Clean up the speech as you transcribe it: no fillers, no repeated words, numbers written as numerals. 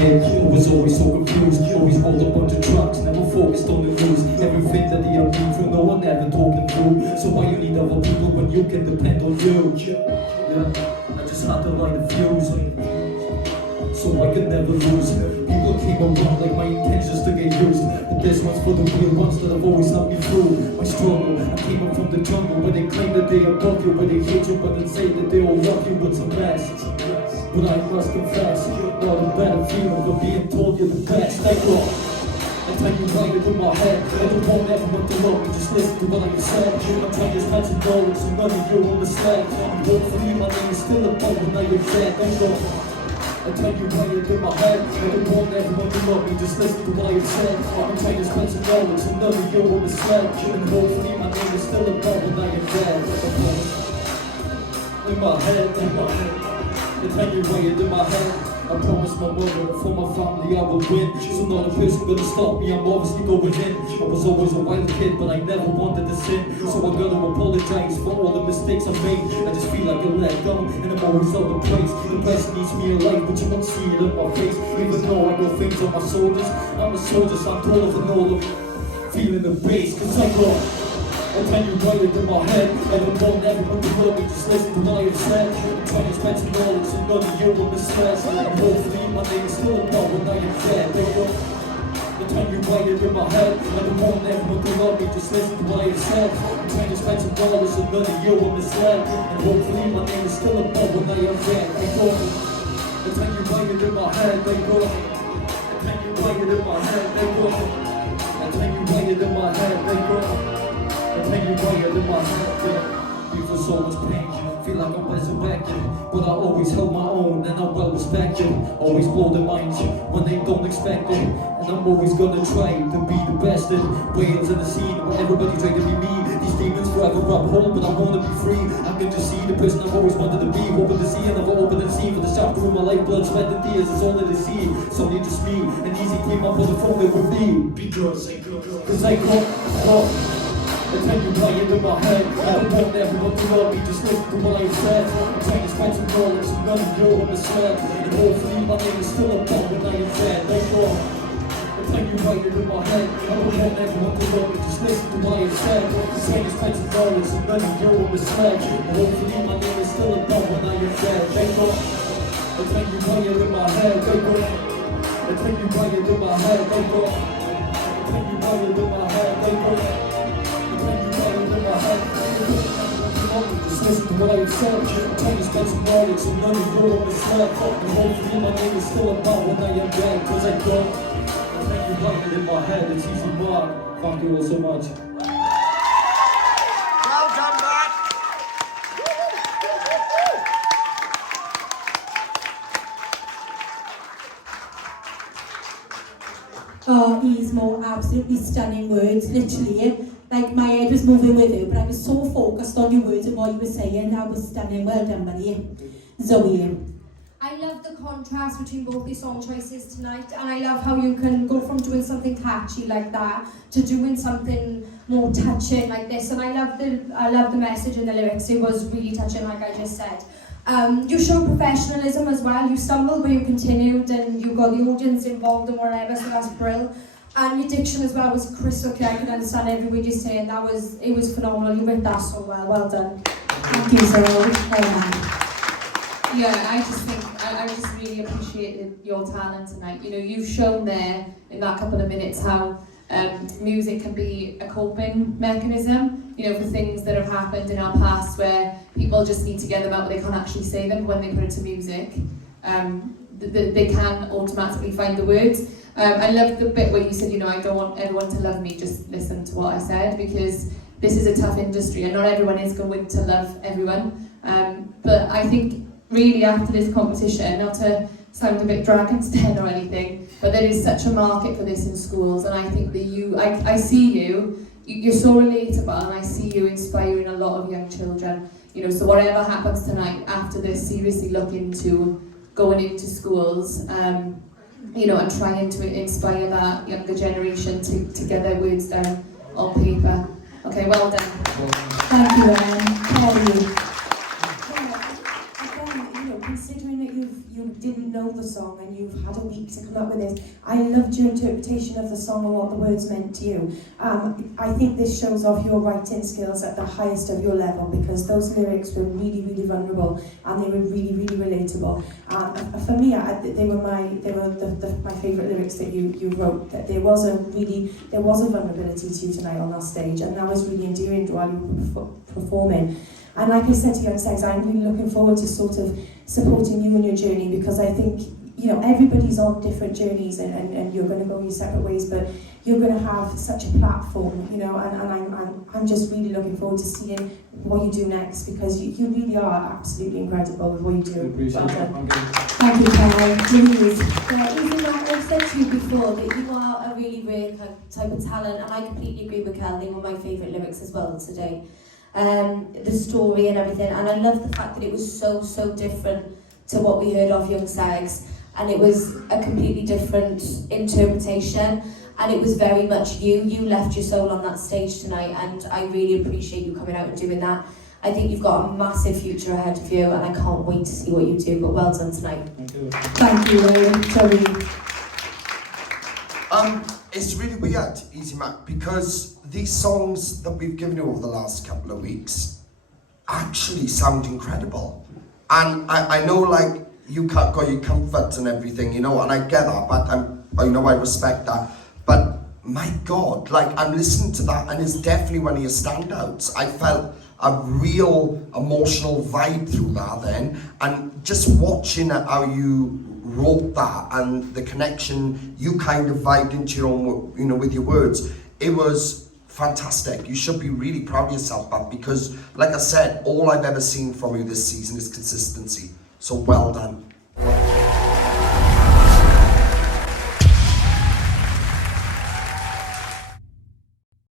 shit. I was always so confused, always rolled a bunch of trucks, never focused on the news. Everything that they have been through, no one ever talking through. So why you need other people when you can depend on you? Yeah, I just had to light a fuse, so I could never lose. People came around like my intentions to get used, but this one's for the real ones that have always helped me through my struggle. I came up from the jungle where they claim that they above you, where they hate you but then say that they all love you. It's a mess, but I must confess, not a better feeling for being told you're the best. I go, I tell you right it in my head, I don't want everyone to love me, just listen to what I said. I'm trying to spread some knowledge so none of you understand. And hopefully my name is still above when I am dead. I go, I tell you right it in my head, I don't want everyone to love me, just listen to what I have said. I'm trying to spread some knowledge so none of you understand. And hopefully my name is still above when I am dead. In my head, I tell you right it in my head, I promised my mother and for my family I will win. So not a person gonna stop me, I'm obviously going in. I was always a wild kid but I never wanted to sin. So I gotta apologize for all the mistakes I made. I just feel like I let go and I'm always out of place. The present needs me alive but you won't see it in my face. Even though I got things on my shoulders, I'm a soldier so I'm taller than all of feeling the bass. Cause I go, I tell you right it in my head, I don't want everyone to love me, just listen to what I have said. I'm trying to spread some knowledge so none of you will mistrust. And hopefully my name is still above when I am dead. I tell you right it in my head, I don't want everyone to love me, just listen to what I have said. I'm trying to spread some knowledge so none of you will misled. And hopefully my name is still above when I am dead. I tell you right it in my head, I tell you right it in my head, I tell you right it in my head, I tell you right it in my head. You feel so much pain, feel like I'm resurrected, but I always held my own and I'm well respected. Always blow their minds when they don't expect it, and I'm always gonna try to be the best in Wales in the scene where everybody try to be me. These demons forever rub home, but I wanna be free. I can just see the person I've always wanted to be, hoping to see and never open and see. For the chapter of my life, blood, sweat and tears is all that I see. So need just me, and easy came up on the phone there with me. Because I go. I tell you right it in my head, I don't want everyone to love me, just listen to what I have said. I'm trying to spread some knowledge so none of you will misled. And hopefully my name is still above when I am dead. I tell you right it in my head, I don't want everyone to love me, just listen to what I have said. I'm trying to spread some knowledge so none of you will misled. And hopefully my name is still above when I am dead. I tell you right it in my head, I tell you right it in my head, I tell you right it in my head, just listen to what I have said. I'm trying to spread some knowledge so none of you will misled. And hopefully my name is still above when I am dead. Cause I go, I thank you right it in my head. It's easy mark. Thank you all so much. Well done, Matt. Oh, these more absolutely stunning words, literally. Like my head was moving with you, but I was so focused on your words and what you were saying. That was stunning. Well done, buddy. Zoe. I love the contrast between both the song choices tonight, and I love how you can go from doing something catchy like that to doing something more touching like this. And I love the message in the lyrics. It was really touching, like I just said. You show professionalism as well. You stumbled, but you continued, and you got the audience involved and whatever. So that's brilliant. And your diction as well was crystal clear. I could understand every word you're saying. It was phenomenal. You read that so well. Well done. Thank you, Zoe. Well done. Yeah, I just think I just really appreciated your talent tonight. You know, you've shown there in that couple of minutes how music can be a coping mechanism. You know, for things that have happened in our past where people just need to get them out, but they can't actually say them. When they put it to music, they can automatically find the words. I love the bit where you said, you know, I don't want everyone to love me, just listen to what I said, because this is a tough industry and not everyone is going to love everyone. But I think really after this competition, not to sound a bit Dragon's Den or anything, but there is such a market for this in schools, and I think that I see you're so relatable, and I see you inspiring a lot of young children. You know, so whatever happens tonight after this, seriously look into going into schools, you know, and trying to inspire that younger generation to get their words down on paper. Okay, well done. Thank you, Anne. How are you? Again, you know, considering that you didn't know the song and you've had a week to come up with this. I loved your interpretation of the song and what the words meant to you. I think this shows off your writing skills at the highest of your level, because those lyrics were really, really vulnerable and they were really, really relatable. For me, they were my favourite lyrics that you wrote. That there was a vulnerability to you tonight on that stage, and that was really endearing while you were performing. And like I said to Young Sex, I'm really looking forward to sort of supporting you in your journey, because I think, you know, everybody's on different journeys and you're going to go your separate ways, but you're going to have such a platform, you know, and I'm just really looking forward to seeing what you do next, because you really are absolutely incredible with what you do. Appreciate Well it. done. Thank you, Kelly. Really is. Yeah, even like I've said to you before, that you are a really rare type of talent, and I completely agree with Kel. They were my favourite lyrics as well today. The story and everything, and I love the fact that it was so different to what we heard of Young Segs, and it was a completely different interpretation, and it was very much you left your soul on that stage tonight, and I really appreciate you coming out and doing that. I think you've got a massive future ahead of you, and I can't wait to see what you do, but well done tonight. Thank you. Thank you, Terry. It's really weird, Easy Mac, because these songs that we've given you over the last couple of weeks actually sound incredible. And I know, like, you got your comfort and everything, you know, and I get that, but I respect that. But my God, like, I'm listening to that, and it's definitely one of your standouts. I felt a real emotional vibe through that then, and just watching how you wrote that and the connection you kind of vibed into your own, you know, with your words, it was fantastic. You should be really proud of yourself, Pat, because like I said, all I've ever seen from you this season is consistency. So well done.